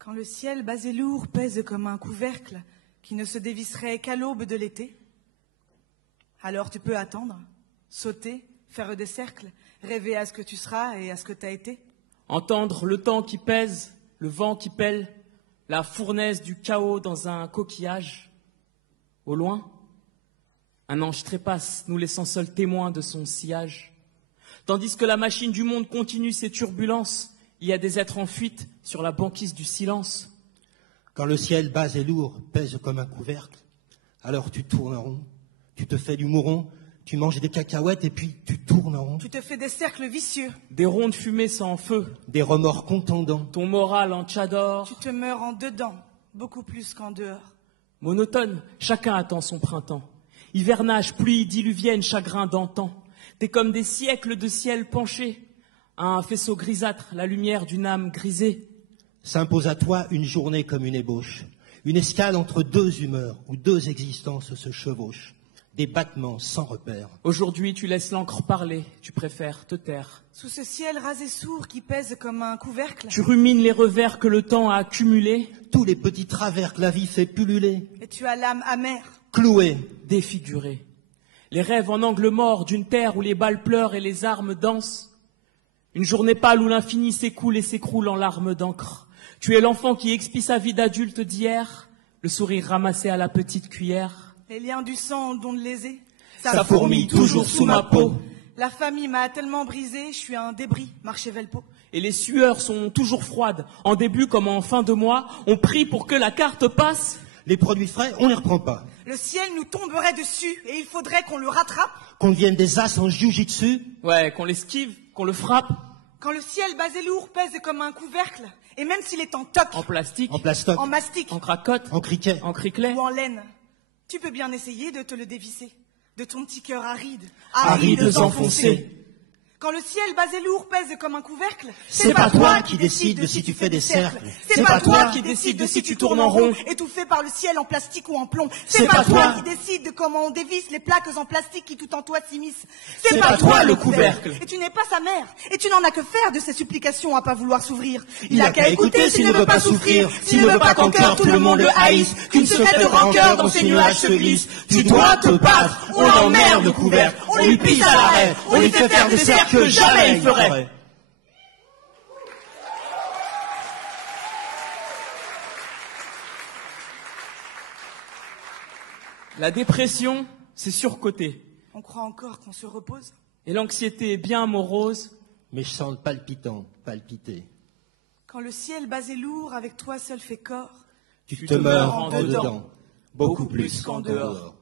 Quand le ciel bas et lourd pèse comme un couvercle qui ne se dévisserait qu'à l'aube de l'été, alors tu peux attendre, sauter, faire des cercles, rêver à ce que tu seras et à ce que tu as été. Entendre le temps qui pèse, le vent qui pèle, la fournaise du chaos dans un coquillage. Au loin, un ange trépasse, nous laissant seuls témoins de son sillage. Tandis que la machine du monde continue ses turbulences, il y a des êtres en fuite sur la banquise du silence. Quand le ciel bas et lourd pèse comme un couvercle, alors tu tournes en rond, tu te fais du mouron, tu manges des cacahuètes et puis tu tournes en rond. Tu te fais des cercles vicieux. Des rondes fumées sans feu. Des remords contendants. Ton moral en tchador. Tu te meurs en dedans, beaucoup plus qu'en dehors. Monotone, chacun attend son printemps. Hivernage, pluie diluvienne, chagrin d'antan. T'es comme des siècles de ciel penché. Un faisceau grisâtre, la lumière d'une âme grisée. S'impose à toi une journée comme une ébauche. Une escale entre deux humeurs où deux existences se chevauchent. Des battements sans repère. Aujourd'hui, tu laisses l'encre parler, tu préfères te taire. Sous ce ciel ras et sourd qui pèse comme un couvercle, Tu rumines les revers que le temps a accumulés. Tous les petits travers que la vie fait pulluler. et tu as l'âme amère. Cloué. Défigurés. Les rêves en angle mort d'une terre où les balles pleurent et les armes dansent. Une journée pâle où l'infini s'écoule et s'écroule en larmes d'encre. Tu es l'enfant qui expie sa vie d'adulte d'hier, le sourire ramassé à la petite cuillère. Les liens du sang ont le don de léser. Ça fourmille toujours sous ma peau. La famille m'a tellement brisé, je suis un débris, marché Velpo. Et les sueurs sont toujours froides. En début comme en fin de mois, on prie pour que la carte passe. Les produits frais, on les reprend pas. Le ciel nous tomberait dessus et il faudrait qu'on le rattrape. Qu'on devienne des as en jiu-jitsu. Ouais, qu'on l'esquive, qu'on le frappe. Quand le ciel bas et lourd pèse comme un couvercle, et même s'il est en toc, En plastique, En plastoc. en mastic en cracotte, En criquet. en criquet. ou en laine, tu peux bien essayer de te le dévisser de ton petit cœur aride, Arides enfoncés. Quand le ciel bas et lourd pèse comme un couvercle, C'est pas toi qui décides de si tu fais des cercles. C'est pas toi qui décides de si tu tournes en rond, étouffé par le ciel en plastique ou en plomb. C'est pas toi qui décides de comment on dévisse les plaques en plastique qui tout en toi s'immiscent. C'est pas toi le couvercle. Et tu n'es pas sa mère. Et tu n'en as que faire de ses supplications à pas vouloir s'ouvrir. Il a qu'à écouter s'il ne veut pas souffrir, s'il ne veut pas qu'en cœur tout le monde le haïsse, qu'une secrète rancœur dans ses nuages se glisse. Tu dois te battre, on l'emmerde le couvercle, on lui pisse à l'arrêt, on lui fait faire des cercles que jamais il ferait. La dépression, c'est surcoté. On croit encore qu'on se repose. Et l'anxiété est bien morose. Mais je sens le palpitant, palpiter. Quand le ciel bas et lourd avec toi seul fait corps, Tu te meurs en dedans, beaucoup plus qu'en dehors.